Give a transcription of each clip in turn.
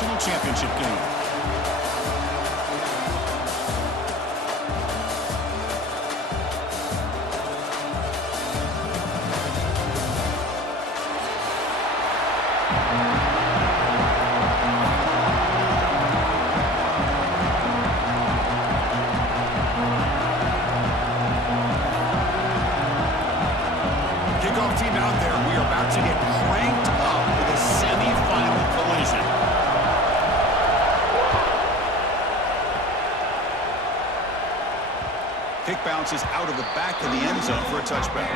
national championship game. Kickoff team out there. We are about to get cranked up with a semifinal collision. Kick bounces out of the back of the end zone for a touchback.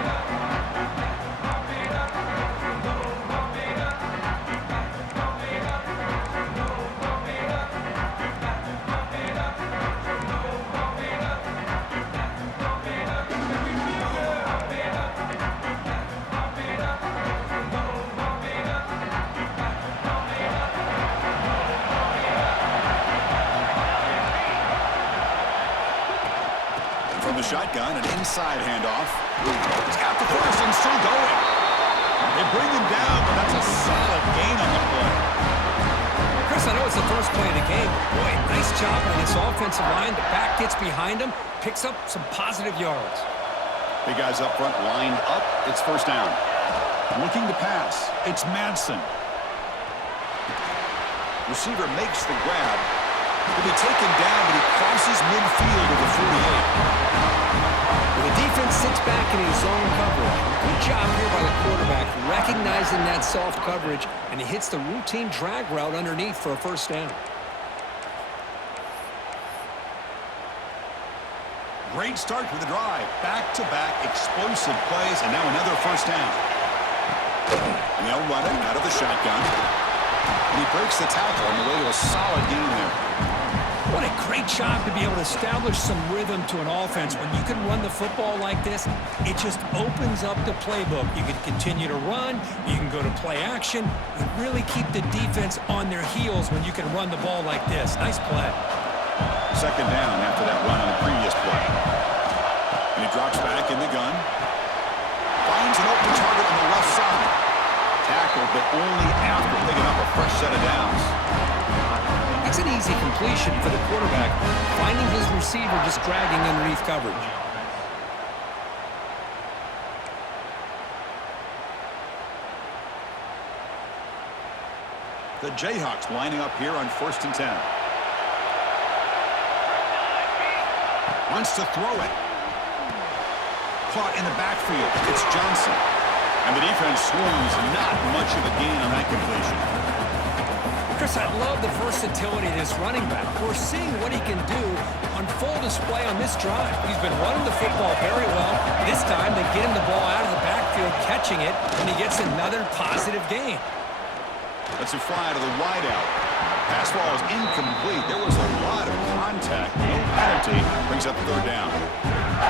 From the shotgun, an inside handoff. He's got the first and still going. They bring him down, but that's a solid gain on the play. Chris, I know it's the first play of the game, but boy, nice job on this offensive line. The back gets behind him, picks up some positive yards. Big guys up front lined up. It's first down. Looking to pass. It's Madsen. Receiver makes the grab. He'll be taken down, but he crosses midfield to the 48. Well, the defense sits back in his zone coverage. Good job here by the quarterback, recognizing that soft coverage, and he hits the routine drag route underneath for a first down. Great start to the drive. Back-to-back explosive plays, and now another first down. And they'll run it out of the shotgun. And he breaks the tackle on the way to a solid gain there. What a great job to be able to establish some rhythm to an offense. When you can run the football like this, it just opens up the playbook. You can continue to run. You can go to play action. You really keep the defense on their heels when you can run the ball like this. Nice play. Second down after that run on the previous play. And he drops back in the gun. Finds an open target on the left side. Tackled, but only after picking up a fresh set of downs. That's an easy completion for the quarterback, finding his receiver just dragging underneath coverage. The Jayhawks lining up here on 1st and 10. Wants to throw it. Caught in the backfield. It's Johnson. And the defense swings not much of a gain on that completion. Chris, I love the versatility of this running back. We're seeing what he can do on full display on this drive. He's been running the football very well. This time they get him the ball out of the backfield, catching it, and he gets another positive gain. That's a fly to the wideout. Pass ball is incomplete. There was a lot of contact. No penalty. Brings up third down.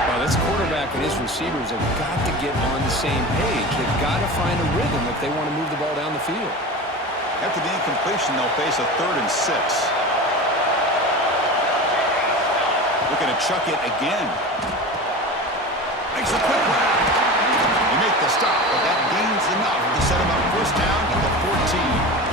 Well, this quarterback and his receivers have got to get on the same page. They've got to find a rhythm if they want to move the ball down the field. After the incompletion, they'll face a 3rd and 6. Looking to chuck it again. Makes a quick grab. They make the stop, but that gains enough to set him up first down at the 14.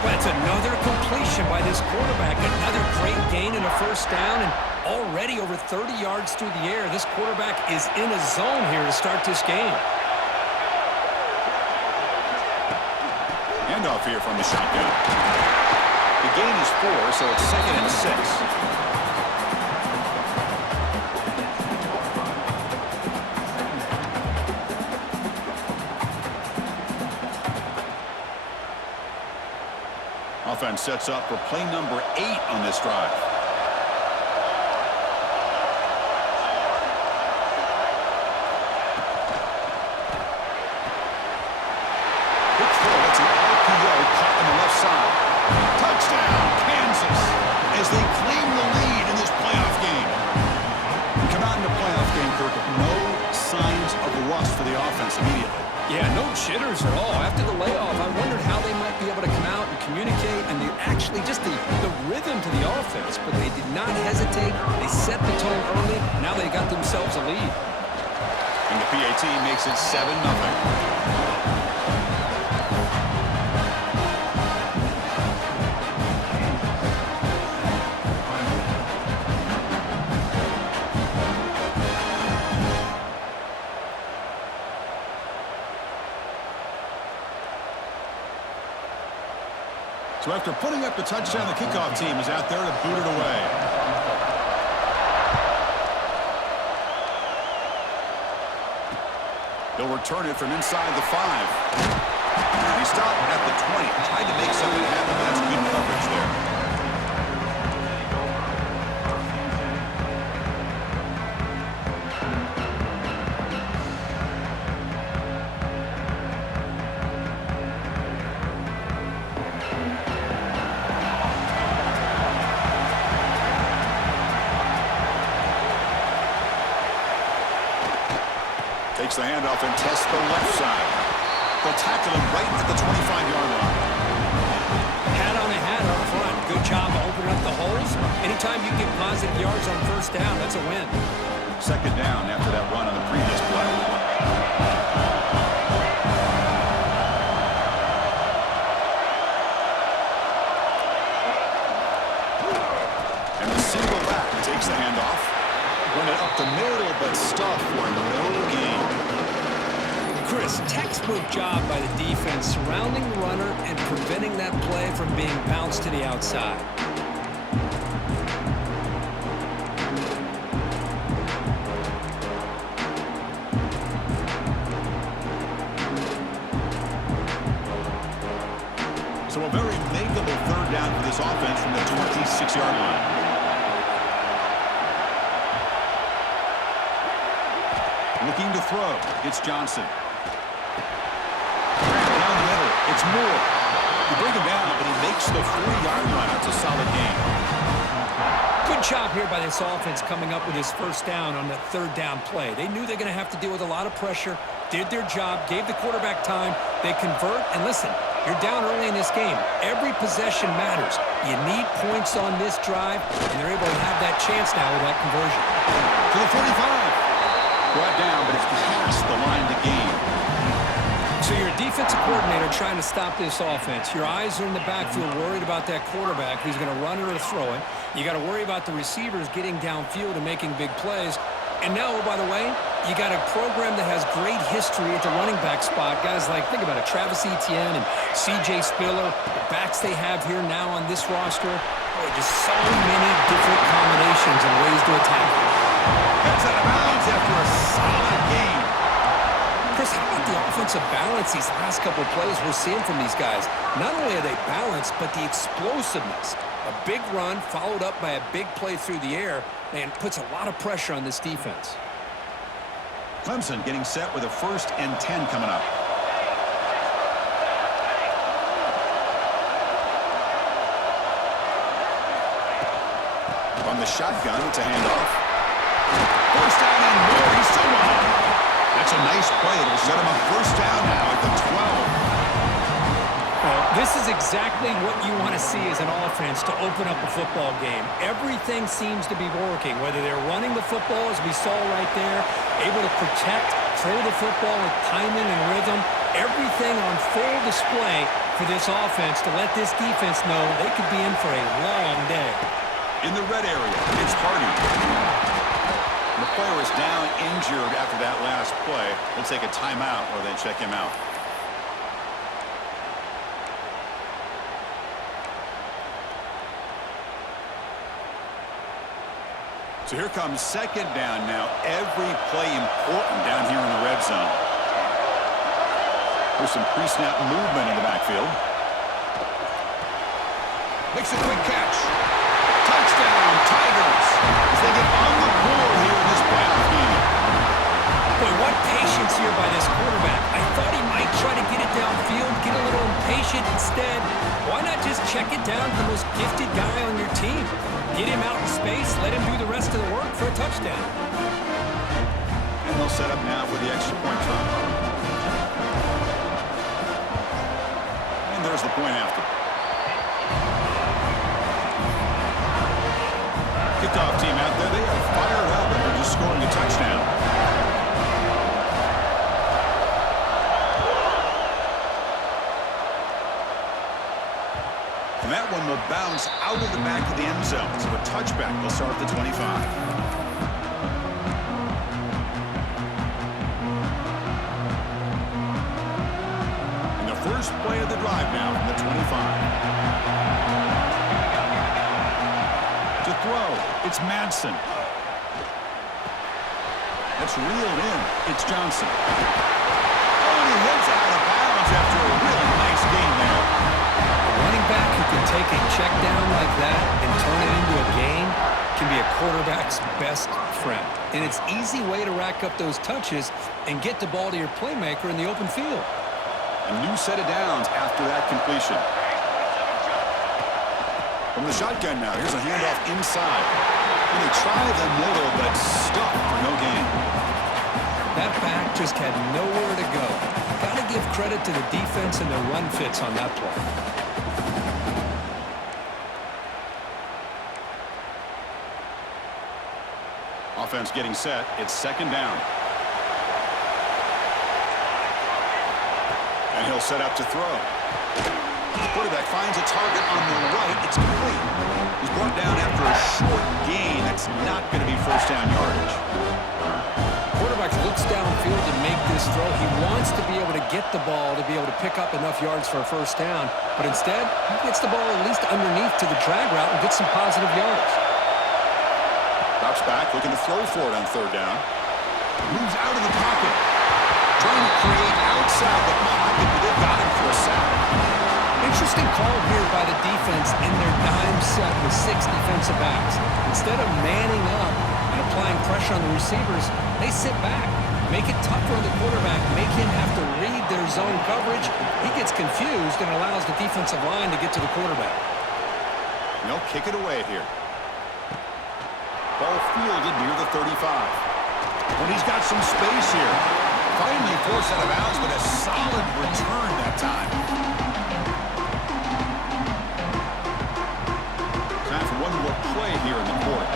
Well, it's another completion by this quarterback. Another great gain and a first down, and already over 30 yards through the air. This quarterback is in a zone here to start this game. Handoff here from the shotgun. The gain is 4, so it's 2nd and 6. Offense sets up for play number 8 on this drive. Touchdown, Kansas, as they claim the lead in this playoff game. We come out in the playoff game, Kirk, with no signs of rust for the offense immediately. Yeah, no jitters at all. After the layoff, I wondered how they might be able to come out and communicate and actually just the rhythm to the offense. But they did not hesitate. They set the tone early. Now they got themselves a lead. And the PAT makes it 7-0. So after putting up the touchdown, the kickoff team is out there to boot it away. They'll return it from inside the 5. He stopped at the 20, tried to make something happen, but that's good coverage there. Takes the handoff and tests the left side. They'll tackle him right at the 25-yard line. Hat on a hat up front. Good job opening up the holes. Anytime you get positive yards on first down, that's a win. Second down after that run on the previous play. And the single back takes the handoff. Run it up the middle, but stuff for no gain. Chris, textbook job by the defense surrounding the runner and preventing that play from being bounced to the outside. So a very makeable third down for this offense from the 26-yard line. Looking to throw. It's Johnson. Down the middle. It's Moore. You bring him down, but he makes the 40-yard line. That's a solid gain. Good job here by this offense coming up with his first down on that third down play. They knew they're going to have to deal with a lot of pressure, did their job, gave the quarterback time. They convert, and listen, you're down early in this game. Every possession matters. You need points on this drive, and they're able to have that chance now with that conversion. To the 45. Brought down, but it's past the line to gain. So you're a defensive coordinator trying to stop this offense. Your eyes are in the backfield worried about that quarterback who's going to run it or throw it. You got to worry about the receivers getting downfield and making big plays. And now, oh, by the way, you got a program that has great history at the running back spot. Guys like, think about it, Travis Etienne and C.J. Spiller, the backs they have here now on this roster. Boy, just so many different combinations and ways to attack it. Gets out of bounds after a solid game. Chris, how about the offensive balance these last couple of plays we're seeing from these guys? Not only are they balanced, but the explosiveness. A big run followed up by a big play through the air and puts a lot of pressure on this defense. Clemson getting set with a 1st and 10 coming up. On the shotgun, it's a handoff. First down and more. He's still running. That's a nice play. It'll set him up first down now at the 12. Well, this is exactly what you want to see as an offense to open up a football game. Everything seems to be working, whether they're running the football, as we saw right there, able to protect, throw the football with timing and rhythm. Everything on full display for this offense to let this defense know they could be in for a long day. In the red area, it's Hardy. The player is down injured after that last play. We'll take a timeout or then check him out. So here comes second down now. Every play important down here in the red zone. There's some pre-snap movement in the backfield. Makes a quick catch. Touchdown, Tigers, as they get on the board here in this playoff game. Boy, what patience here by this quarterback. I thought he might try to get it downfield, get a little impatient. Instead, why not just check it down to the most gifted guy on your team? Get him out in space, let him do the rest of the work for a touchdown. And they'll set up now for the extra point try. And there's the point after. Kickoff team out there, they are fired up and they're just scoring a touchdown. And that one will bounce out of the back of the end zone. So a touchback will start at the 25. And the first play of the drive now from the 25. throw. It's Madsen. That's reeled in. It's Johnson. Oh, and he heads out of bounds after a really nice game there. A running back who can take a check down like that and turn it into a gain can be a quarterback's best friend. And it's an easy way to rack up those touches and get the ball to your playmaker in the open field. A new set of downs after that completion. From the shotgun now, here's a handoff inside. And they try the middle, but stuck for no gain. That back just had nowhere to go. Got to give credit to the defense and their run fits on that play. Offense getting set. It's second down. And he'll set up to throw. The quarterback finds a target on the right. It's complete. He's brought down after a short gain. That's not going to be first down yardage. Quarterback looks downfield to make this throw. He wants to be able to get the ball to be able to pick up enough yards for a first down. But instead, he gets the ball at least underneath to the drag route and gets some positive yards. Drops back, looking to throw for it on third down. Moves out of the pocket. Trying to create outside the pocket, but they've got him for a sack. Interesting call here by the defense in their dime set with 6 defensive backs. Instead of manning up and applying pressure on the receivers, they sit back, make it tougher on the quarterback, make him have to read their zone coverage. He gets confused and allows the defensive line to get to the quarterback. And they'll kick it away here. Ball fielded near the 35. But he's got some space here. Finally forced out of bounds, but a solid return that time. Time for one more play here in the quarter.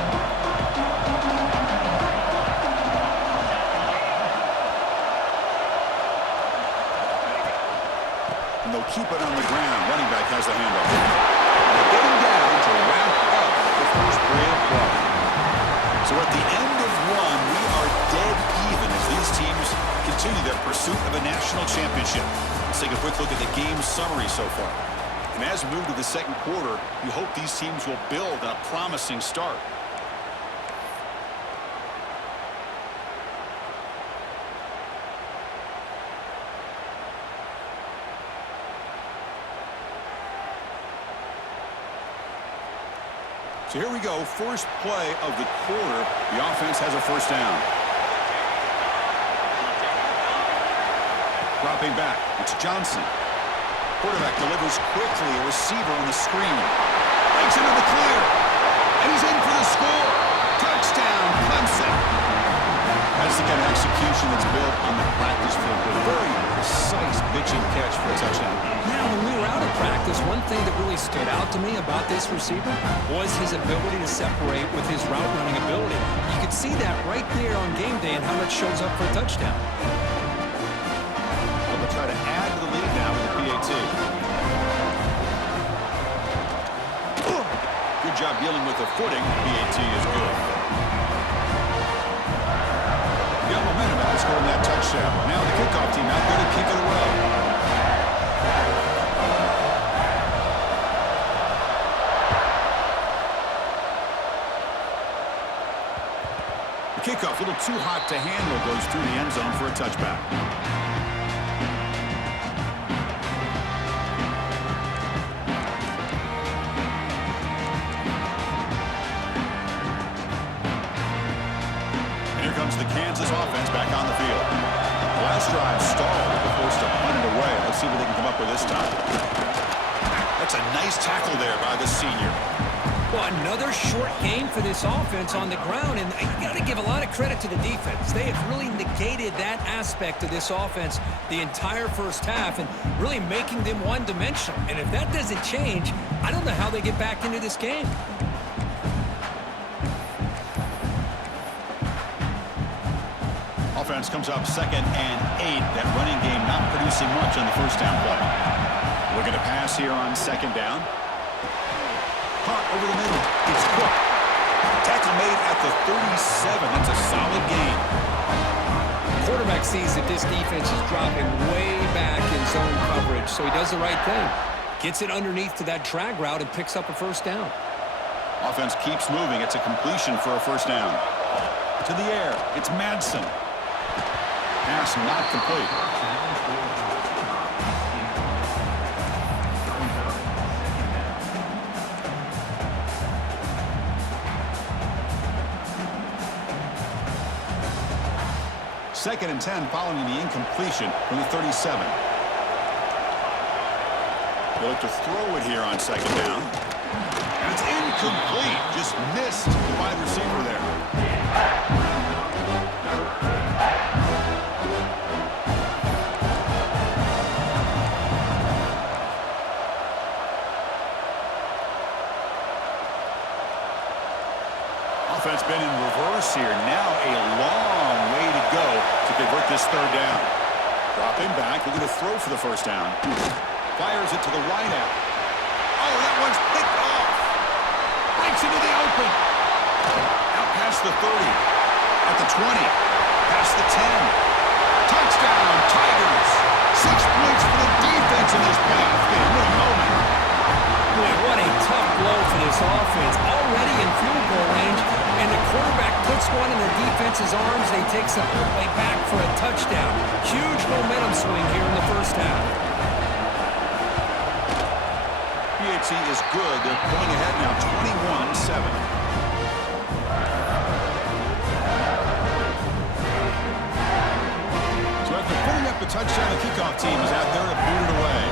And they'll keep it on the ground. Running back has the handoff. They're getting down to wrap up the first period of play. So at the end of one, we are dead even as these teams continue their pursuit of a national championship. Let's take a quick look at the game summary so far. And as we move to the second quarter, we hope these teams will build on a promising start. So here we go, first play of the quarter. The offense has a first down. Dropping back, it's Johnson. Quarterback delivers quickly, a receiver on the screen. Breaks into the clear, and he's in for the score. Touchdown, Clemson. That's the kind of execution that's built on the practice field. A very precise pitching catch for a touchdown. Now, when we were out of practice, one thing that really stood out to me about this receiver was his ability to separate with his route running ability. You could see that right there on game day and how it shows up for a touchdown. Well, they'll try to add to the lead now with the PAT. Good job dealing with the footing. PAT is good. Got momentum after scoring that touchdown. Now the kickoff team out there to kick it away. The kickoff, a little too hot to handle, goes through the end zone for a touchback. The Kansas offense back on the field. Last drive stalled. They're forced to punt it away. Let's see what they can come up with this time. That's a nice tackle there by the senior. Well, another short game for this offense on the ground, and you got to give a lot of credit to the defense. They have really negated that aspect of this offense the entire first half and really making them one-dimensional. And if that doesn't change, I don't know how they get back into this game. Offense comes up 2nd and 8. That running game not producing much on the first down play. Looking to pass here on 2nd down. Caught over the middle. It's Cook. Tackle made at the 37. That's a solid gain. Quarterback sees that this defense is dropping way back in zone coverage, so he does the right thing. Gets it underneath to that drag route and picks up a first down. Offense keeps moving. It's a completion for a first down. To the air. It's Madsen. Pass not complete. Second and 10 following the incompletion from the 37. They look to throw it here on second down. And it's incomplete. Just missed the wide receiver there. Offense been in reverse here. Now a long way to go to convert this third down. Dropping back, looking to throw for the first down. Fires it to the right out. Oh, that one's picked off. Breaks into the open. Out past the 30. At the 20. Past the 10. Touchdown, Tigers. 6 points for the defense in this pass game. What a moment. Boy, what a tough blow for this offense. Already in field goal range, and the quarterback puts one in the defense's arms. They take some way back for a touchdown. Huge momentum swing here in the first half. PHC is good. They're pulling ahead now, 21-7. So after putting up the touchdown, the kickoff team is out there to boot it away.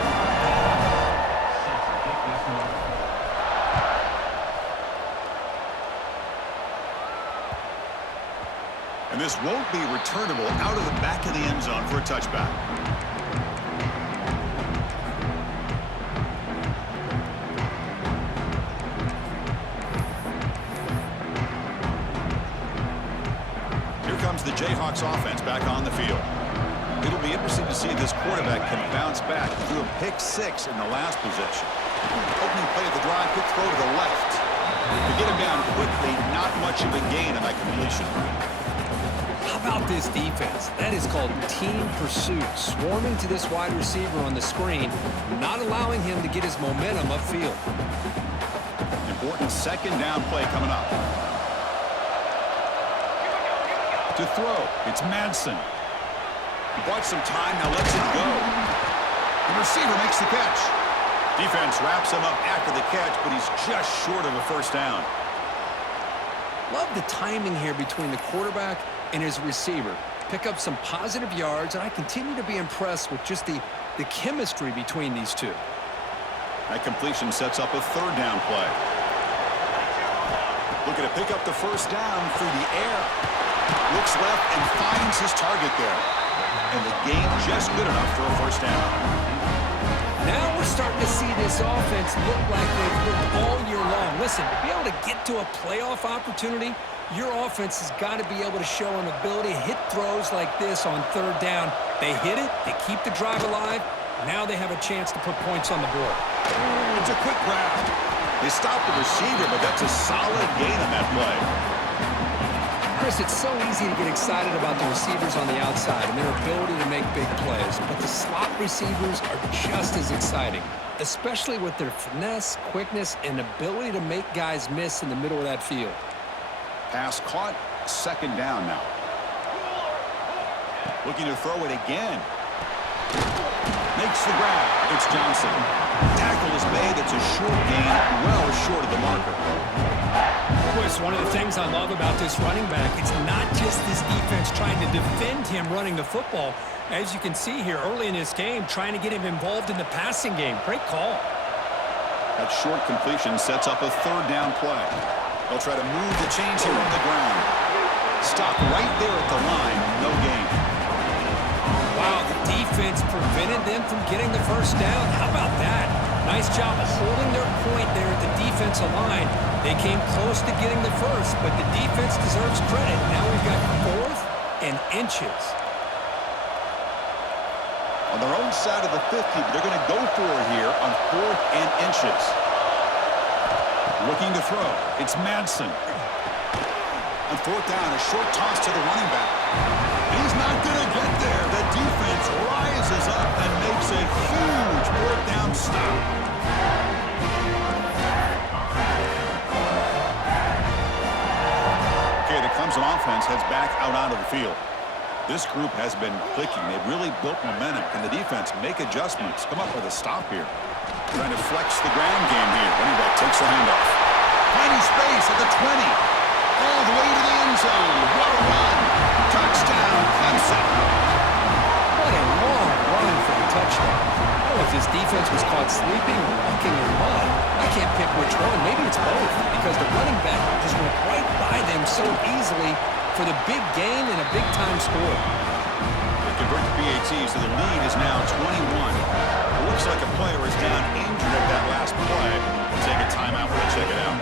And this won't be returnable out of the back of the end zone for a touchback. Here comes the Jayhawks offense back on the field. It'll be interesting to see if this quarterback can bounce back through a pick 6 in the last possession. Opening play of the drive, quick throw to the left. To get him down quickly, not much of a gain on that completion. How about this defense? That is called team pursuit. Swarming to this wide receiver on the screen, not allowing him to get his momentum upfield. Important second down play coming up. To throw, it's Madsen. He bought some time, now lets it go. The receiver makes the catch. Defense wraps him up after the catch, but he's just short of a first down. Love the timing here between the quarterback and his receiver. Pick up some positive yards, and I continue to be impressed with just the chemistry between these two. That completion sets up a third down play. Looking to pick up the first down through the air. Looks left and finds his target there. And the gain just good enough for a first down. Now we're starting to see this offense look like they've looked all year long. Listen, to be able to get to a playoff opportunity, your offense has got to be able to show an ability to hit throws like this on third down. They hit it, they keep the drive alive. Now they have a chance to put points on the board. It's a quick grab. They stopped the receiver, but that's a solid gain on that play. Chris, it's so easy to get excited about the receivers on the outside and their ability to make big plays, but the slot receivers are just as exciting, especially with their finesse, quickness, and ability to make guys miss in the middle of that field. Pass caught, second down now. Looking to throw it again. Makes the grab. It's Johnson. Tackle is made. It's a short gain, well short of the marker. Chris, one of the things I love about this running back, it's not just this defense trying to defend him running the football. As you can see here early in this game, trying to get him involved in the passing game. Great call. That short completion sets up a third down play. They'll try to move the chains here on the ground. Stop right there at the line. No gain. Wow, the defense prevented them from getting the first down. How about that? Nice job of holding their point there at the defensive line. They came close to getting the first, but the defense deserves credit. Now we've got 4th and inches. On their own side of the 50, but they're going to go for it here on 4th and inches. Looking to throw. It's Madsen. On 4th down, a short toss to the running back. He's not going to get there. The defense rises up and makes a huge 4th down stop. Clemson offense heads back out onto the field. This group has been clicking. They've really built momentum. Can the defense make adjustments? Come up with a stop here. Trying to flex the ground game here. Running back takes the handoff. Finding space at the 20. All the way to the end zone. What a run. Touchdown, Clemson. What a long run for a touchdown. I don't know if this defense was caught sleeping or walking in mud. I can't pick which one. Maybe it's both, because the running back just went right by them so easily for the big gain and a big-time score. They convert the PAT, so the lead is now 21. It looks like a player is down injured at that last play. We'll take a timeout. We'll check it out.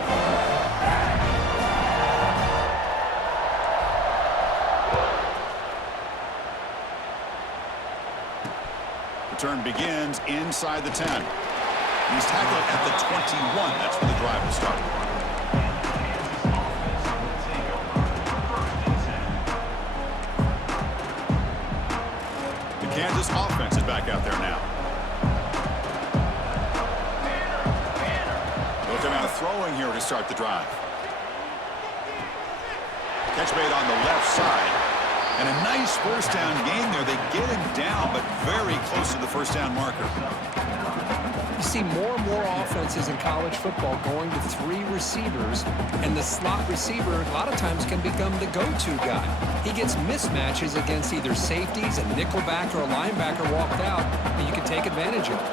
Return begins inside the 10. He's tackled at the 21. That's where the drive will start. Kansas offense is back out there now. Looking out throwing here to start the drive. Catch made on the left side. And a nice first down gain there. They get him down, but very close to the first down marker. You see more and more offenses in college football going to 3 receivers, and the slot receiver a lot of times can become the go-to guy. He gets mismatches against either safeties, a nickelback, or a linebacker walked out, and you can take advantage of it.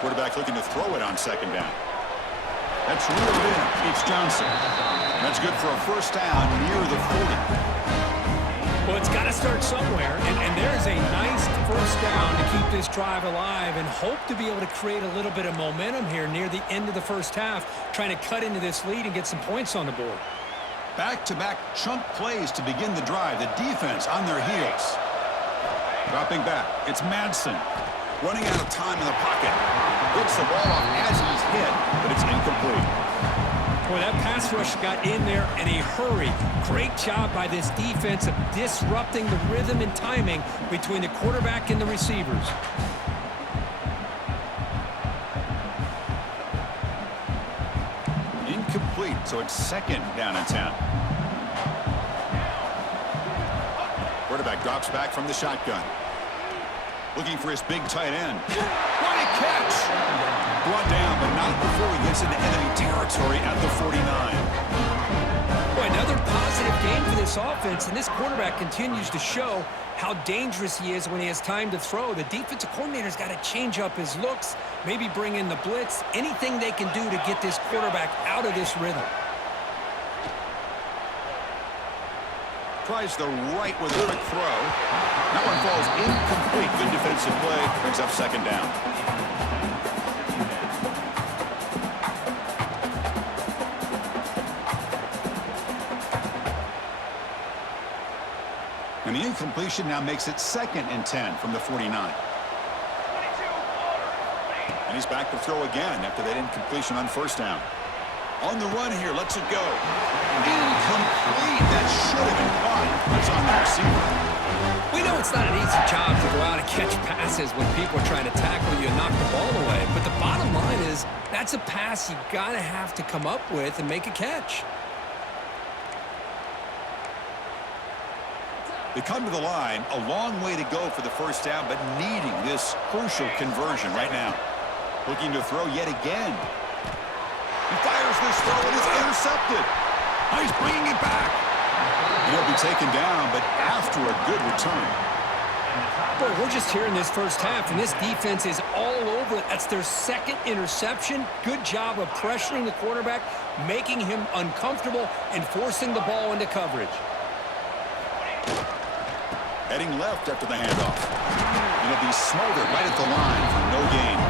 Quarterback looking to throw it on second down. That's reeled in. It's Johnson. That's good for a first down near the 40. Well, it's got to start somewhere, and there's a nice first down to keep this drive alive and hope to be able to create a little bit of momentum here near the end of the first half, trying to cut into this lead and get some points on the board. Back-to-back chunk plays to begin the drive. The defense on their heels. Dropping back, it's Madsen. Running out of time in the pocket. Gets the ball off as he's hit, but it's incomplete. Boy, that pass rush got in there in a hurry. Great job by this defense of disrupting the rhythm and timing between the quarterback and the receivers. Incomplete, so it's second down and 10. Quarterback drops back from the shotgun. Looking for his big tight end. What a catch! Brought down, but not before he gets into enemy territory at the 49. Boy, another positive game for this offense, and this quarterback continues to show how dangerous he is when he has time to throw. The defensive coordinator's got to change up his looks, maybe bring in the blitz, anything they can do to get this quarterback out of this rhythm. Tries the right with a quick throw. That one falls incomplete. Good defensive play. Brings up second down. And the incompletion now makes it second and 10 from the 49. And he's back to throw again after that incompletion on first down. On the run here, lets it go. Incomplete. That should have been caught. It's on the receiver. We know it's not an easy job to go out and catch passes when people are trying to tackle you and knock the ball away. But the bottom line is that's a pass you got to have to come up with and make a catch. They come to the line, a long way to go for the first down, but needing this crucial conversion right now. Looking to throw yet again. He fires this throw and it's intercepted. Oh, he's bringing it back. And he'll be taken down, but after a good return. Boy, we're just here in this first half, and this defense is all over it. That's their second interception. Good job of pressuring the quarterback, making him uncomfortable, and forcing the ball into coverage. Heading left after the handoff. And he'll be smothered right at the line for no gain.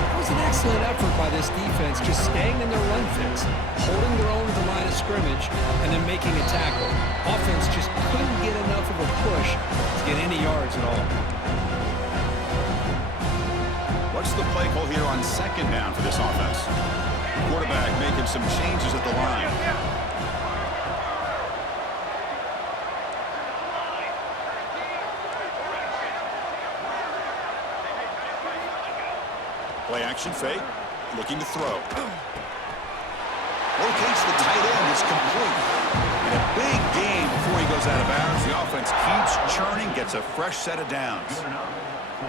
It was an excellent effort by this defense, just staying in their run fix, holding their own at the line of scrimmage, and then making a tackle. Offense just couldn't get enough of a push to get any yards at all. What's the play call here on second down for this offense? Quarterback making some changes at the line. Play action fake, looking to throw. Locates the tight end. It's complete. And a big gain before he goes out of bounds. The offense keeps churning, gets a fresh set of downs.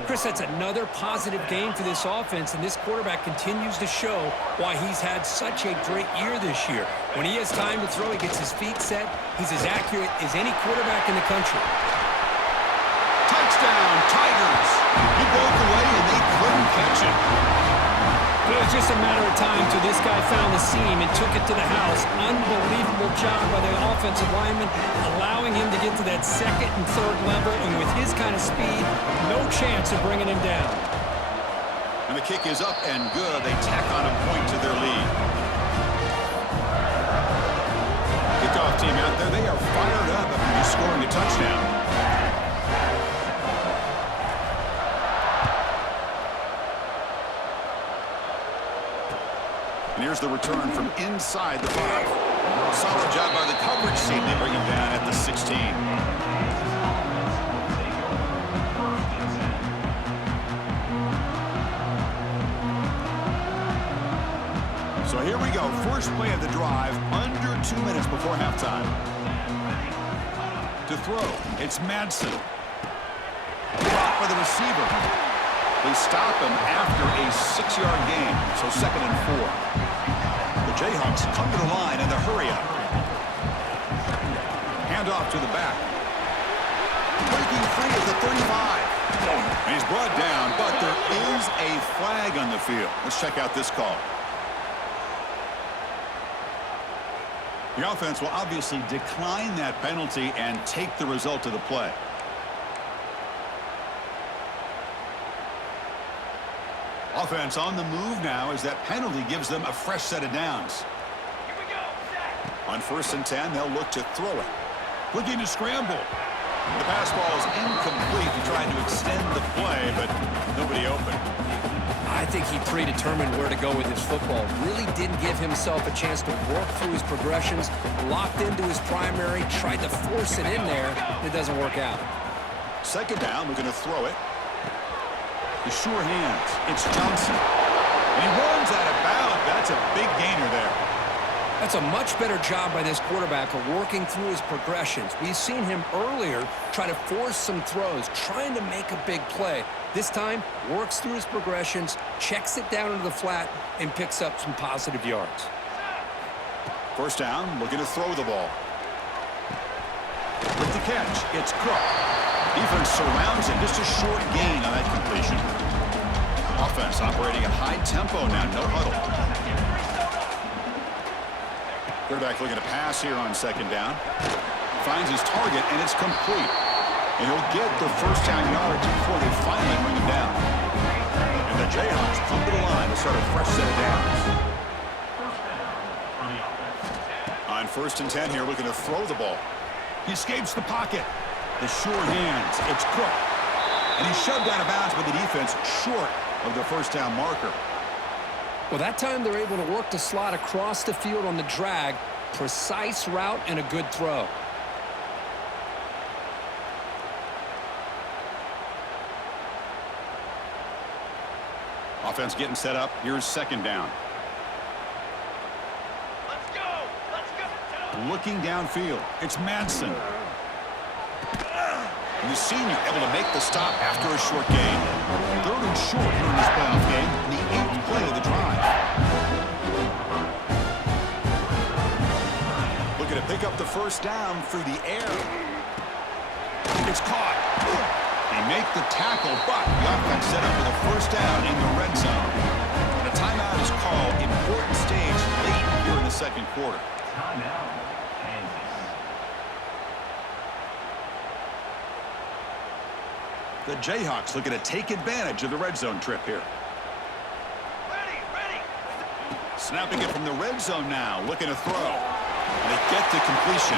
Chris, that's another positive game for this offense, and this quarterback continues to show why he's had such a great year this year. When he has time to throw, he gets his feet set. He's as accurate as any quarterback in the country. Touchdown, Tigers. He broke away, and they couldn't catch it. It was just a matter of time till this guy found the seam and took it to the house. Unbelievable job by the offensive lineman, allowing him to get to that second and third level, and with his kind of speed, no chance of bringing him down. And the kick is up and good. They tack on a point to their lead. Kickoff team out there, they are fired up after just scoring a touchdown. And here's the return from inside the 5. Solid job by the coverage team. They bring him down at the 16. So here we go. First play of the drive, under 2 minutes before halftime. To throw, it's Madsen. Blocked by the receiver. They stop him after a 6-yard gain, so 2nd and 4. The Jayhawks come to the line in the hurry-up. Handoff to the back. Breaking free at the 35. And he's brought down, but there is a flag on the field. Let's check out this call. The offense will obviously decline that penalty and take the result of the play. Offense on the move now as that penalty gives them a fresh set of downs. Here we go. On 1st and 10, they'll look to throw it. Looking to scramble. The pass ball is incomplete. He tried to extend the play, but nobody open. I think he predetermined where to go with his football. Really didn't give himself a chance to work through his progressions. Locked into his primary, tried to force it in there. It doesn't work out. 2nd down, we're going to throw it. The sure hands. It's Johnson. And he runs out of bounds. That's a big gainer there. That's a much better job by this quarterback of working through his progressions. We've seen him earlier try to force some throws, trying to make a big play. This time, works through his progressions, checks it down into the flat, and picks up some positive yards. 1st down, looking to throw the ball. With the catch, it's Cook. Defense surrounds him. Just a short gain on that completion. Offense operating at high tempo now. No huddle. Quarterback looking to pass here on 2nd down. Finds his target, and it's complete. And he'll get the 1st down yards before they finally bring him down. And the Jayhawks come to the line to start a fresh set of downs. On 1st and 10 here, looking to throw the ball. He escapes the pocket. The sure hands. It's Cook. And he's shoved out of bounds by the defense short of the 1st down marker. Well, that time they're able to work the slot across the field on the drag. Precise route and a good throw. Offense getting set up. Here's 2nd down. Let's go. Let's go. Looking downfield. It's Madsen. And the senior able to make the stop after a short gain. 3rd and short here in this playoff game. And the 8th play of the drive. Looking to pick up the 1st down through the air. It's caught. They make the tackle, but the offense set up with a 1st down in the red zone. And a timeout is called. Important stage late here in the 2nd quarter. Timeout. The Jayhawks looking to take advantage of the red zone trip here. Ready. Snapping it from the red zone now, looking to throw. And they get the completion.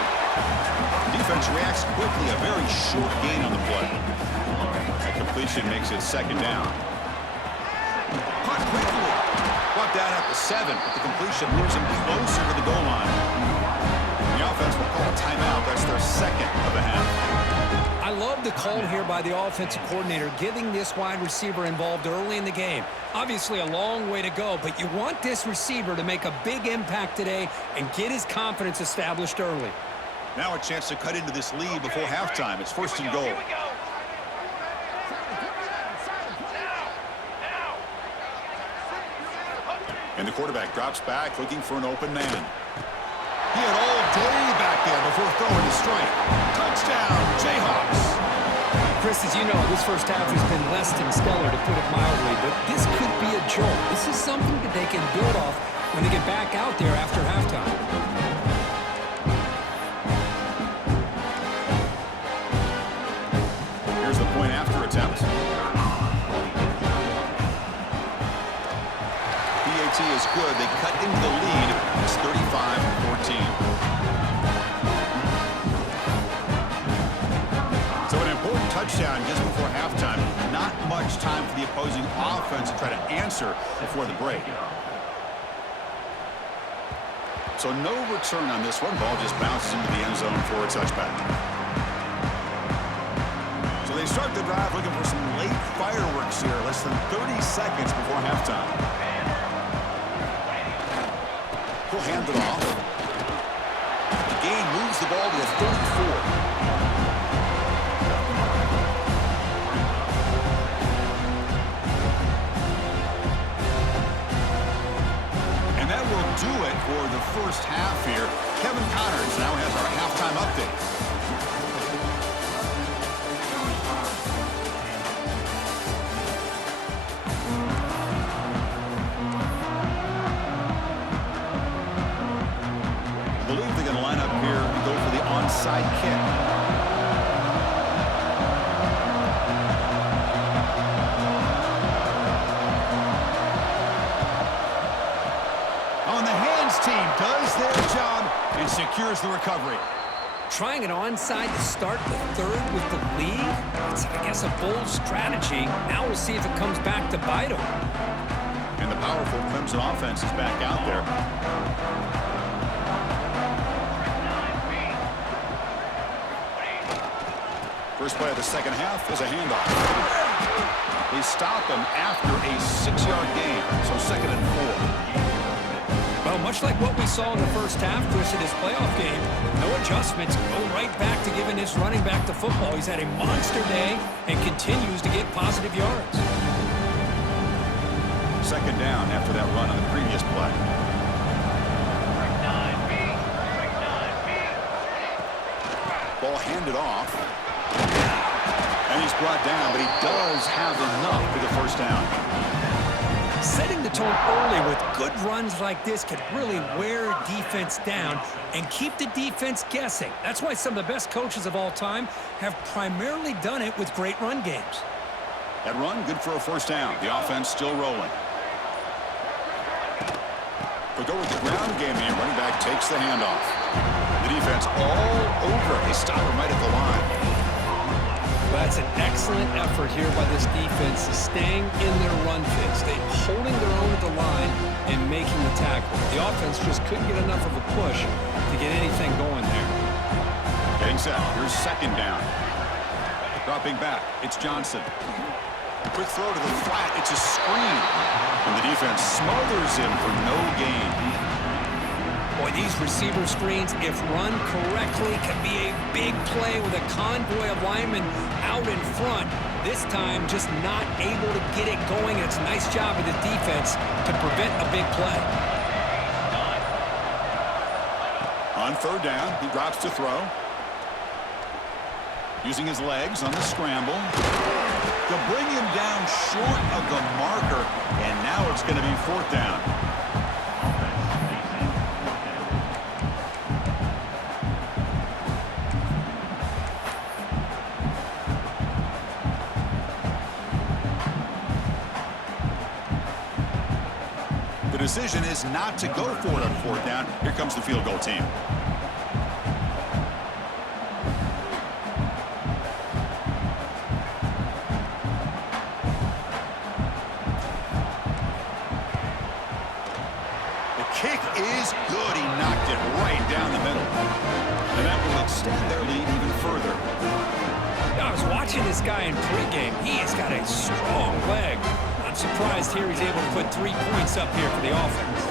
Defense reacts quickly, a very short gain on the play. That completion makes it 2nd down. Caught quickly. Brought down at the 7, but the completion moves him closer to the goal line. The offense will call a timeout. That's their 2nd of the half. I love love the call here by the offensive coordinator, getting this wide receiver involved early in the game. Obviously a long way to go, but you want this receiver to make a big impact today and get his confidence established early. Now a chance to cut into this lead before halftime. It's first and goal. Here we go. And the quarterback drops back, looking for an open man. He had all day back there before throwing to strike. Touchdown, Jayhawks. Chris, as you know, this first half has been less than stellar, to put it mildly, but this could be a jolt. This is something that they can build off when they get back out there after halftime. Here's the point after attempt. PAT is good. They cut into the lead. It's 35-14. So an important touchdown just before halftime. Not much time for the opposing offense to try to answer before the break. So no return on this one. Ball just bounces into the end zone for a touchback. So they start the drive looking for some late fireworks here. Less than 30 seconds before halftime. He'll hand it off. The gain moves the ball to the 34. Do it for the first half here. Kevin Connors now has our halftime update. I believe they're going to line up here and go for the onside kick. Team does their job and secures the recovery. Trying an onside to start the third with the lead? It's, I guess, a bold strategy. Now we'll see if it comes back to bite them. And the powerful Clemson offense is back out there. First play of the second half is a handoff. They stop him after a 6-yard gain, so 2nd and 4. Well, much like what we saw in the first half, Chris, in his playoff game, no adjustments, go right back to giving this running back the football. He's had a monster day and continues to get positive yards. 2nd down after that run on the previous play. Ball handed off. And he's brought down, but he does have enough for the first down. Setting the tone early with good runs like this can really wear defense down and keep the defense guessing. That's why some of the best coaches of all time have primarily done it with great run games. That run, good for a first down. The offense still rolling. They'll go with the ground game here. Running back takes the handoff. The defense all over it. They stop him right at the line. That's an excellent effort here by this defense, staying in their run fits. They're holding their own at the line and making the tackle. The offense just couldn't get enough of a push to get anything going there. Getting set. Here's 2nd down. Dropping back. It's Johnson. Quick throw to the flat. It's a screen. And the defense smothers him for no gain. Boy, these receiver screens, if run correctly, can be a big play with a convoy of linemen out in front. This time, just not able to get it going. It's a nice job of the defense to prevent a big play. On 3rd down, he drops to throw. Using his legs on the scramble. They'll bring him down short of the marker, and now it's going to be 4th down. The decision is not to go for it on 4th down. Here comes the field goal team. The kick is good. He knocked it right down the middle. And that will extend their lead even further. I was watching this guy in pregame. He has got a strong leg. Not surprised here he's able to put 3 points up here for the offense.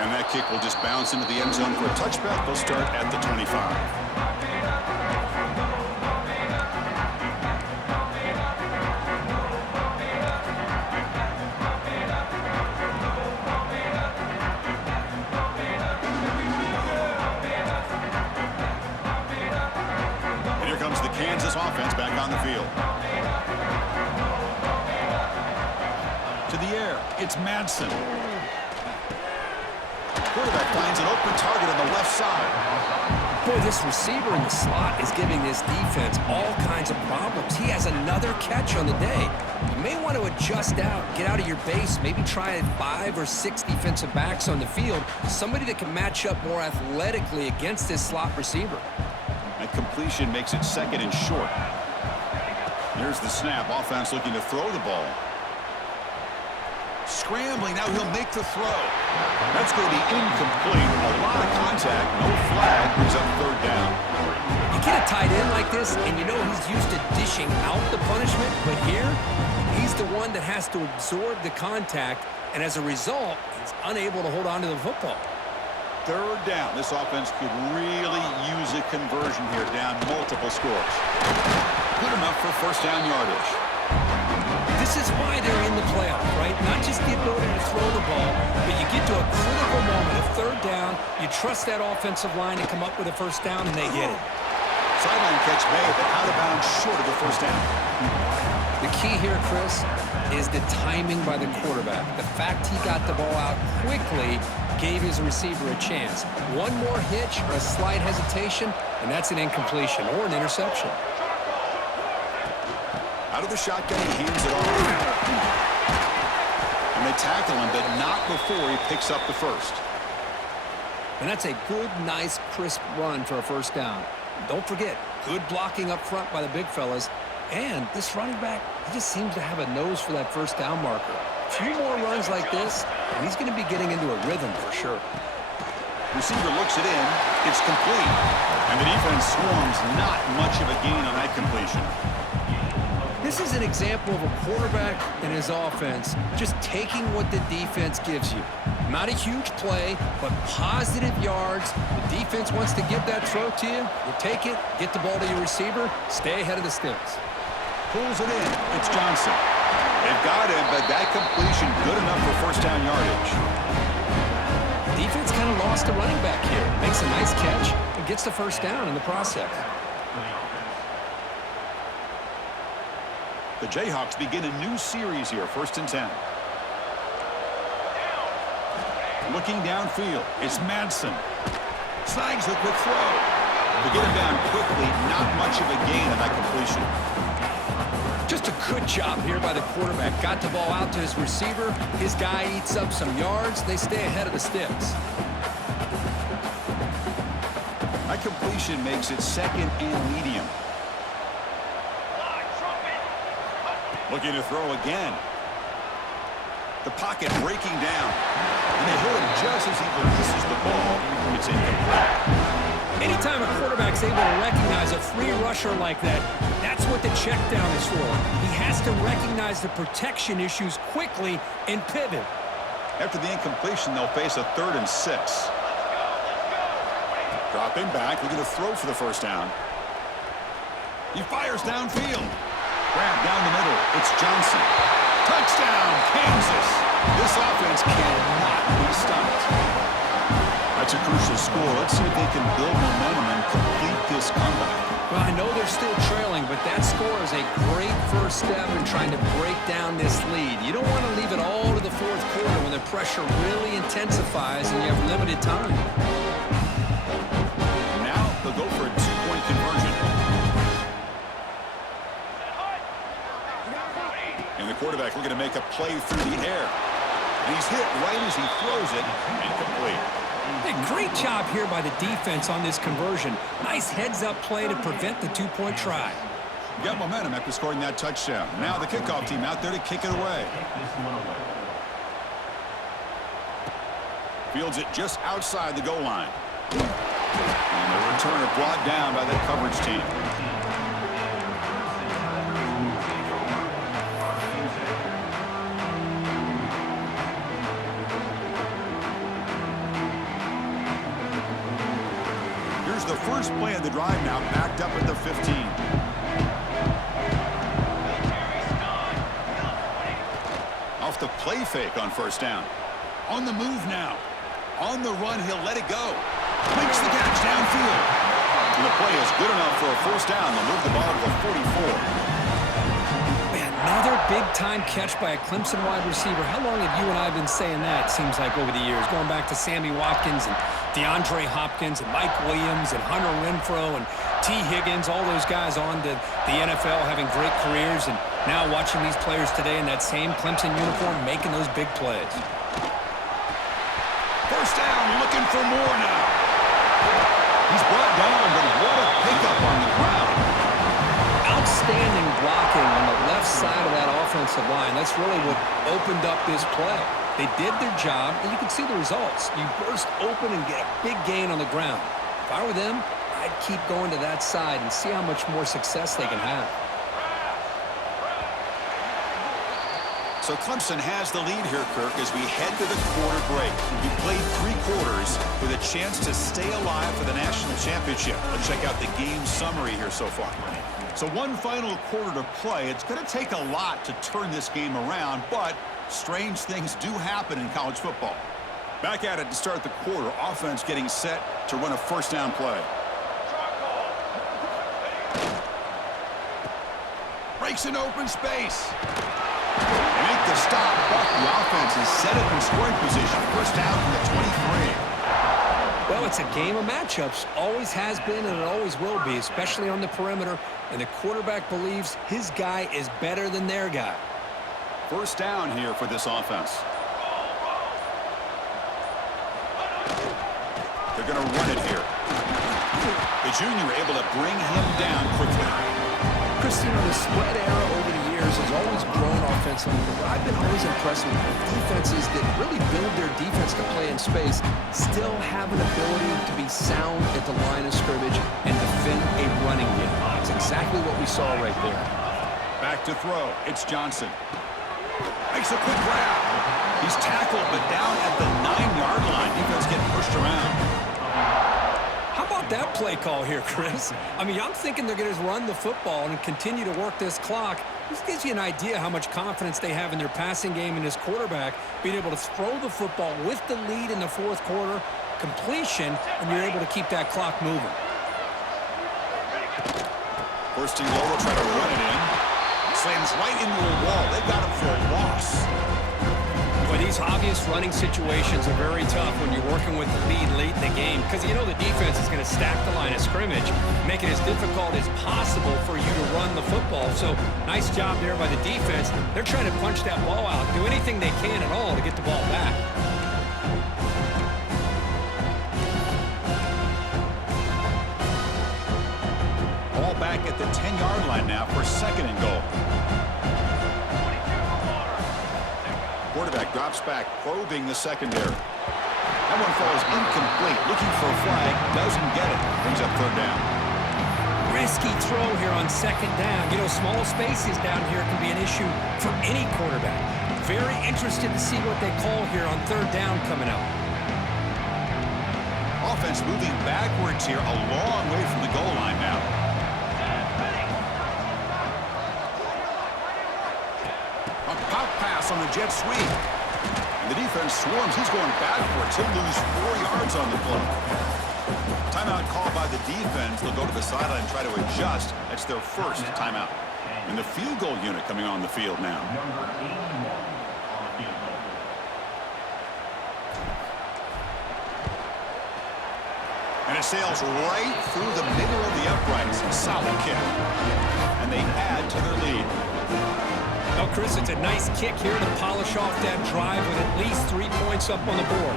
And that kick will just bounce into the end zone for a touchback. They'll start at the 25. And here comes the Kansas offense back on the field. To the air, it's Madsen. Quarterback finds an open target on the left side. Boy, this receiver in the slot is giving this defense all kinds of problems. He has another catch on the day. You may want to adjust out, get out of your base, maybe try 5 or 6 defensive backs on the field, somebody that can match up more athletically against this slot receiver. That completion makes it second and short. Here's the snap. Offense looking to throw the ball. Scrambling, now he'll make the throw. That's going to be incomplete. A lot of contact, no flag, brings up third down. You get a tight end like this, and you know he's used to dishing out the punishment, but here, he's the one that has to absorb the contact, and as a result, he's unable to hold on to the football. Third down. This offense could really use a conversion here, down multiple scores. Good enough for first down yardage. This is why they're in the playoff, right? Not just the ability to throw the ball, but you get to a critical moment of third down, you trust that offensive line to come up with a first down, and they get it. Sideline catch made, but out of bounds short of the first down. The key here, Chris, is the timing by the quarterback. The fact he got the ball out quickly gave his receiver a chance. One more hitch or a slight hesitation, and that's an incompletion or an interception. Out of the shotgun, he hands it off. And they tackle him, but not before he picks up the first. And that's a good, nice, crisp run for a first down. Don't forget, good blocking up front by the big fellas. And this running back, he just seems to have a nose for that first down marker. A few more runs like this, and he's going to be getting into a rhythm for sure. Receiver looks it in. It's complete. And the defense swarms. Not much of a gain on that completion. This is an example of a quarterback and his offense just taking what the defense gives you. Not a huge play, but positive yards. The defense wants to give that throw to you. You take it, get the ball to your receiver, stay ahead of the sticks. Pulls it in. It's Johnson. They've got him, but that completion good enough for first down yardage. Defense kind of lost a running back here. Makes a nice catch and gets the first down in the process. The Jayhawks begin a new series here, 1st and 10. Looking downfield, it's Madsen. Snags the quick throw. To get him down quickly, not much of a gain on that completion. Just a good job here by the quarterback. Got the ball out to his receiver. His guy eats up some yards. They stay ahead of the sticks. That completion makes it second and medium. Looking to throw again. The pocket breaking down. And they hit him just as he releases the ball. It's incomplete. Anytime a quarterback's able to recognize a free rusher like that, that's what the check down is for. He has to recognize the protection issues quickly and pivot. After the incompletion, they'll face a 3rd and 6. Dropping back, looking to throw for the first down. He fires downfield. Grab down the middle. It's Johnson. Touchdown, Kansas. This offense cannot be stopped. That's a crucial score. Let's see if they can build momentum and complete this comeback. Well, I know they're still trailing, but that score is a great first step in trying to break down this lead. You don't want to leave it all to the 4th quarter when the pressure really intensifies and you have limited time. Now they'll go for a 2-point conversion. And the quarterback looking to make a play through the air. And he's hit right as he throws it. Incomplete. Hey, great job here by the defense on this conversion. Nice heads-up play to prevent the 2-point try. Got momentum after scoring that touchdown. Now the kickoff team out there to kick it away. Fields it just outside the goal line. And the returner brought down by that coverage team. Here's the first play of the drive now, backed up at the 15. Off the play fake on first down. On the move now. On the run, he'll let it go. Makes the catch downfield. And the play is good enough for a first down. They'll move the ball to the 44. Man, another big-time catch by a Clemson wide receiver. How long have you and I been saying that, seems like, over the years? Going back to Sammy Watkins and DeAndre Hopkins and Mike Williams and Hunter Renfrow and T. Higgins, all those guys on to the NFL having great careers, and now watching these players today in that same Clemson uniform making those big plays. First down, looking for more now. He's brought down, but what a pickup on the ground. Outstanding blocking on the left side of that offensive line. That's really what opened up this play. They did their job, and you can see the results. You burst open and get a big gain on the ground. If I were them, I'd keep going to that side and see how much more success they can have. So Clemson has the lead here, Kirk, as we head to the quarter break. We played 3 quarters with a chance to stay alive for the national championship. Let's check out the game summary here so far. So one final quarter to play. It's going to take a lot to turn this game around, but strange things do happen in college football. Back at it to start the quarter. Offense getting set to run a first down play. Breaks an open space. They make the stop, but the offense is set up in scoring position. First down from the 23. Well, it's a game of matchups. Always has been, and it always will be, especially on the perimeter. And the quarterback believes his guy is better than their guy. First down here for this offense. They're going to run it here. The junior able to bring him down quickly. Chris, you know, the spread era over the years has always grown offensively, but I've been always impressed with defenses that really build their defense to play in space, still have an ability to be sound at the line of scrimmage and defend a running game. It's exactly what we saw right there. Back to throw. It's Johnson. Makes a quick grab. He's tackled, but down at the 9-yard line. Defense getting pushed around. How about that play call here, Chris? I mean, I'm thinking they're going to run the football and continue to work this clock. This gives you an idea how much confidence they have in their passing game and his quarterback being able to throw the football with the lead in the fourth quarter, completion, and you're able to keep that clock moving. First and goal, will try to run it in. Slams right into a wall. They got him for a loss. But these obvious running situations are very tough when you're working with the lead late in the game, because you know the defense is going to stack the line of scrimmage, make it as difficult as possible for you to run the football. So nice job there by the defense. They're trying to punch that ball out, do anything they can at all to get the ball back. Ball back at the 10-yard line now for second and goal. Quarterback drops back, probing the secondary. That one falls incomplete. Looking for a flag, doesn't get it. Brings up third down. Risky throw here on second down. You know, small spaces down here can be an issue for any quarterback. Very interested to see what they call here on third down coming up. Offense moving backwards here, a long way from the goal line now. A pop pass on the jet sweep. And the defense swarms. He's going backwards. He'll lose 4 yards on the play. Timeout called by the defense. They'll go to the sideline and try to adjust. That's their first timeout. And the field goal unit coming on the field now. And it sails right through the middle of the uprights. Solid kick. And they add to their lead. Well, Chris, it's a nice kick here to polish off that drive with at least 3 points up on the board.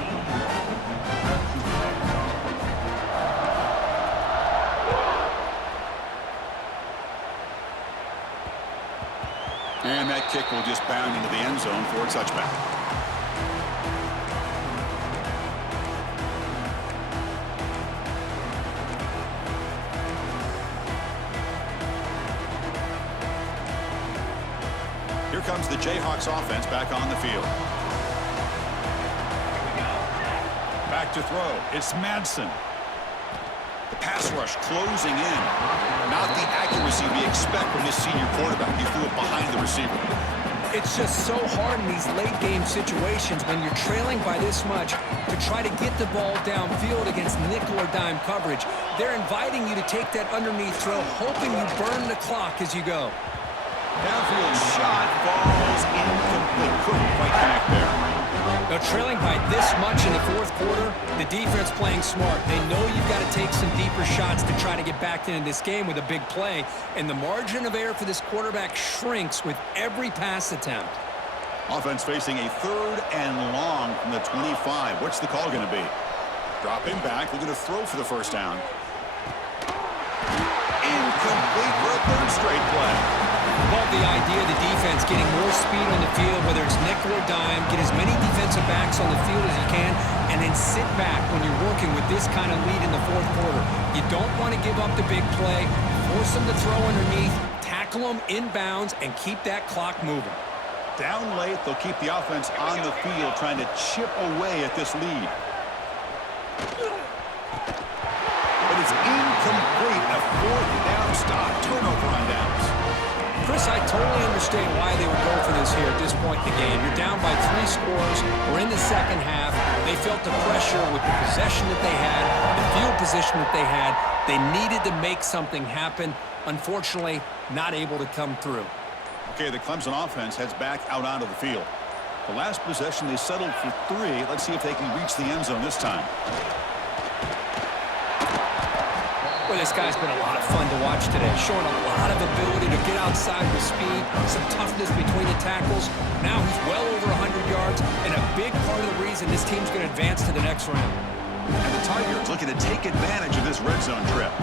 And that kick will just bound into the end zone for a touchback. Here comes the Jayhawks offense back on the field. Back to throw. It's Madsen. The pass rush closing in. Not the accuracy we expect from this senior quarterback. He threw it behind the receiver. It's just so hard in these late-game situations when you're trailing by this much to try to get the ball downfield against nickel or dime coverage. They're inviting you to take that underneath throw, hoping you burn the clock as you go. Downfield shot falls incomplete. Couldn't quite connect there. Now, trailing by this much in the fourth quarter, the defense playing smart. They know you've got to take some deeper shots to try to get back into this game with a big play, and the margin of error for this quarterback shrinks with every pass attempt. Offense facing a 3rd and long from the 25. What's the call going to be? Dropping back, looking to throw for the first down. Incomplete for a 3rd straight play. Love the idea of the defense getting more speed on the field, whether it's nickel or dime, get as many defensive backs on the field as you can, and then sit back when you're working with this kind of lead in the fourth quarter. You don't want to give up the big play, force them to throw underneath, tackle them inbounds, and keep that clock moving. Down late, they'll keep the offense on the field trying to chip away at this lead. But it's incomplete. A 4th down stop. Turnover on downs. Chris, I totally understand why they would go for this here at this point in the game. You're down by 3 scores. We're in the second half. They felt the pressure with the possession that they had, the field position that they had. They needed to make something happen. Unfortunately, not able to come through. Okay, the Clemson offense heads back out onto the field. The last possession, they settled for 3. Let's see if they can reach the end zone this time. Well, this guy's been a lot of fun to watch today, showing a lot of ability to get outside with speed, some toughness between the tackles. Now he's well over 100 yards, and a big part of the reason this team's going to advance to the next round. And the Tigers looking to take advantage of this red zone trip.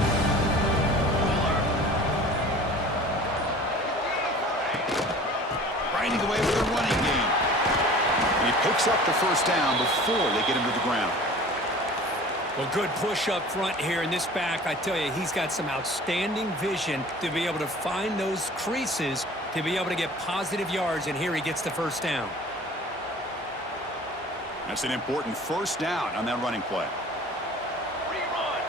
Grinding away with a running game. And he picks up the first down before they get him to the ground. Well, good push up front here in this back. I tell you, he's got some outstanding vision to be able to find those creases to be able to get positive yards, and here he gets the first down. That's an important first down on that running play. Rerun.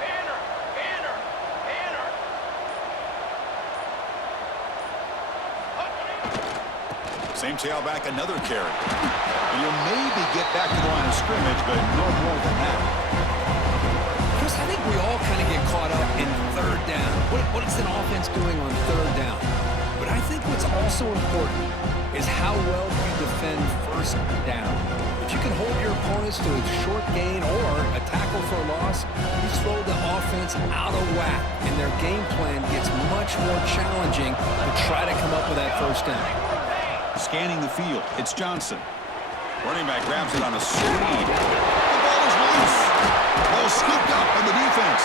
Banner. Banner. Banner. Same tailback, another carry. And you'll maybe get back to the line of scrimmage, but no more than that. Chris, I think we all kind of get caught up in 3rd down. What is an offense doing on 3rd down? But I think what's also important is how well you defend 1st down. If you can hold your opponents to a short gain or a tackle for a loss, you throw the offense out of whack, and their game plan gets much more challenging to try to come up with that first down. Scanning the field, it's Johnson. Running back grabs it on a sweep. The ball is loose. Well scooped up on the defense.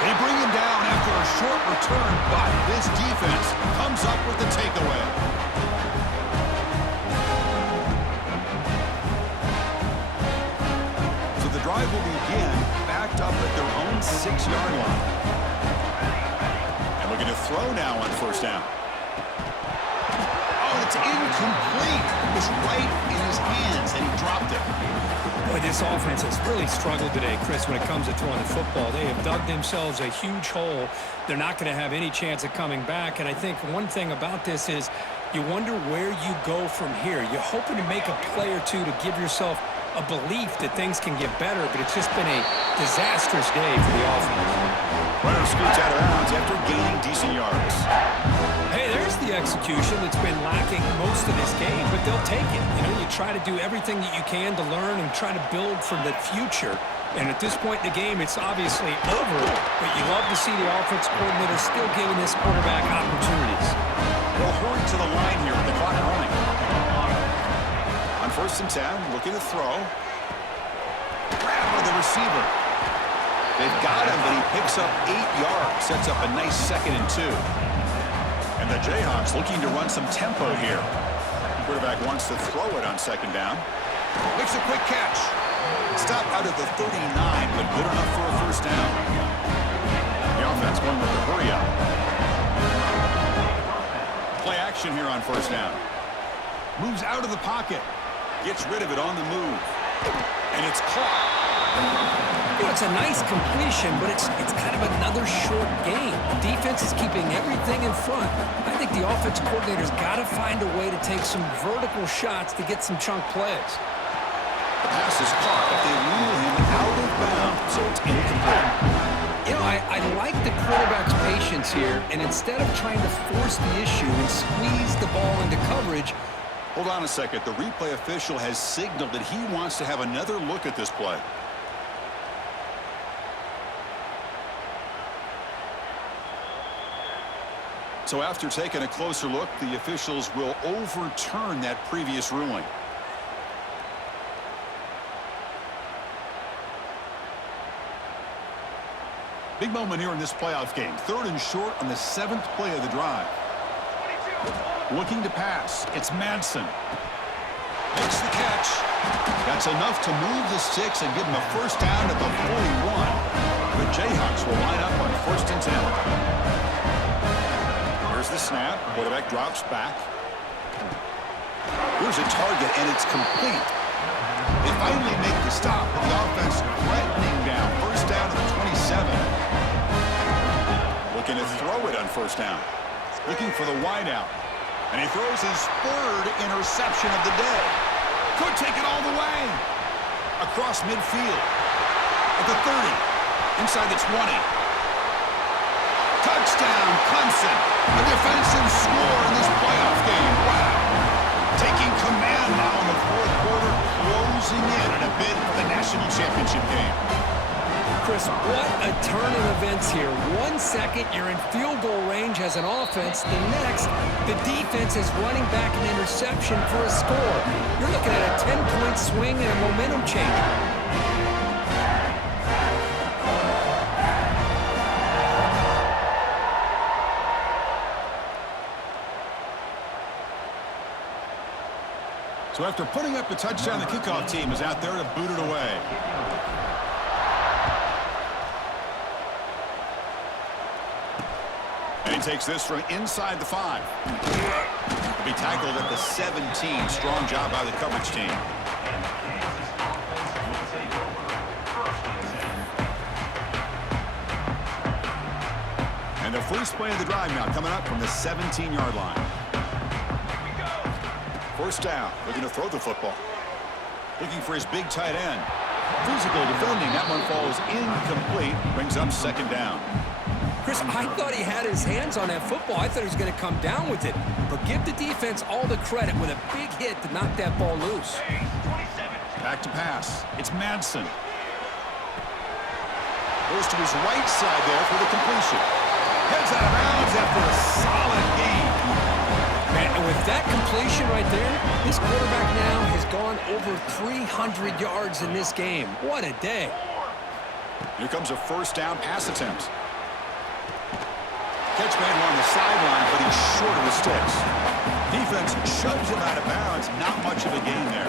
They bring him down after a short return, but this defense comes up with the takeaway. So the drive will begin backed up at their own 6-yard line. And looking to throw now on first down. It's incomplete. It was right in his hands, and he dropped it. Boy, this offense has really struggled today, Chris, when it comes to throwing the football. They have dug themselves a huge hole. They're not going to have any chance of coming back, and I think one thing about this is you wonder where you go from here. You're hoping to make a play or two to give yourself a belief that things can get better, but it's just been a disastrous day for the offense. Runner scoots out of bounds after gaining decent yards. Hey, there's the execution that's been lacking most of this game, but they'll take it. You know, you try to do everything that you can to learn and try to build for the future. And at this point in the game, it's obviously over, but you love to see the offense coordinator still giving this quarterback opportunities. Well, hurry to the line here with the clock running. On 1st and 10, looking to throw. Grab by the receiver. They've got him, but he picks up 8 yards. Sets up a nice 2nd and 2. And the Jayhawks looking to run some tempo here. Quarterback wants to throw it on second down. Makes a quick catch. Stop out of the 39, but good enough for a first down. The offense going with the hurry up. Play action here on first down. Moves out of the pocket. Gets rid of it on the move. And it's caught. You know, it's a nice completion, but it's kind of another short game. The defense is keeping everything in front. I think the offensive coordinator's got to find a way to take some vertical shots to get some chunk plays. The pass is caught, but they rule him out of bounds, so it's incomplete. You know, I like the quarterback's patience here, and instead of trying to force the issue and squeeze the ball into coverage. Hold on a second. The replay official has signaled that he wants to have another look at this play. So after taking a closer look, the officials will overturn that previous ruling. Big moment here in this playoff game. 3rd and short on the 7th play of the drive. Looking to pass. It's Madsen. Makes the catch. That's enough to move the sticks and give him a first down at the 41. The Jayhawks will line up on 1st and 10. Here's the snap. Quarterback drops back. Here's a target, and it's complete. They finally make the stop, but the offense threatening down. First down at the 27. Looking to throw it on first down. Looking for the wideout. And he throws his 3rd interception of the day. Could take it all the way. Across midfield. At the 30. Inside the 20. Touchdown, Clemson. A defensive score in this playoff game. Wow. Taking command now in the 4th quarter. Closing in a bid for the national championship game. Chris, what a turn of events here. 1 second, you're in field goal range as an offense. The next, the defense is running back an interception for a score. You're looking at a 10-point swing and a momentum changer. So after putting up the touchdown, the kickoff team is out there to boot it away. And he takes this from inside the 5. He'll be tackled at the 17. Strong job by the coverage team. And the first play of the drive now coming up from the 17-yard line. First down, looking to throw the football. Looking for his big tight end. Physical defending, that one falls incomplete. Brings up second down. Chris, I thought he had his hands on that football. I thought he was going to come down with it. But give the defense all the credit with a big hit to knock that ball loose. Back to pass. It's Madsen. Goes to his right side there for the completion. Heads out of bounds after a solid game. Man, and with that completion right there, this quarterback now has gone over 300 yards in this game. What a day. Here comes a first down pass attempt. Catch made along the sideline, but he's short of the sticks. Defense shoves him out of bounds. Not much of a gain there.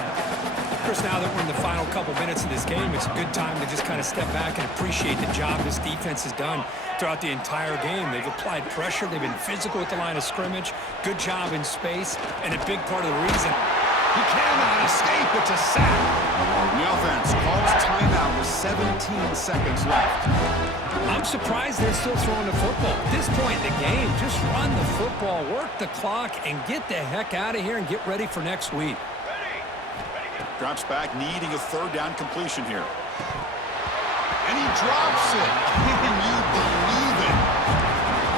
Chris, now that we're in the final couple minutes of this game, it's a good time to just kind of step back and appreciate the job this defense has done throughout the entire game. They've applied pressure. They've been physical at the line of scrimmage. Good job in space. And a big part of the reason he cannot escape. It's a sack. The offense calls timeout with 17 seconds left. I'm surprised they're still throwing the football. At this point in the game, just run the football, work the clock, and get the heck out of here and get ready for next week. Drops back, needing a 3rd down completion here. And he drops it. Can you believe it?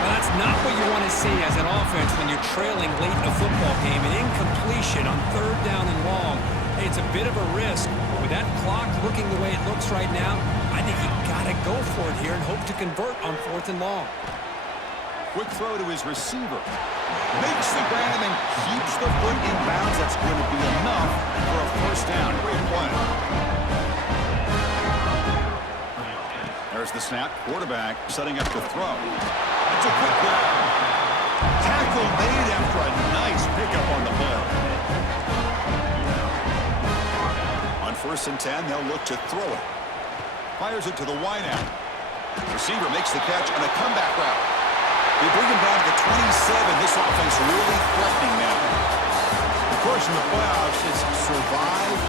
Well, that's not what you want to see as an offense when you're trailing late in a football game. An incompletion on 3rd down and long. Hey, it's a bit of a risk. But with that clock looking the way it looks right now, I think you got to go for it here and hope to convert on 4th and long. Quick throw to his receiver. Makes the grab and keeps the foot in bounds. That's going to be enough for a first down. Great play. There's the snap. Quarterback setting up to throw. It's a quick grab. Tackle tackle made after a nice pickup on the play. On 1st and 10, they'll look to throw it. Fires it to the wideout. Receiver makes the catch on a comeback route. They bring him down to the 27. This offense really threatening now. Of course, in the playoffs, it's survive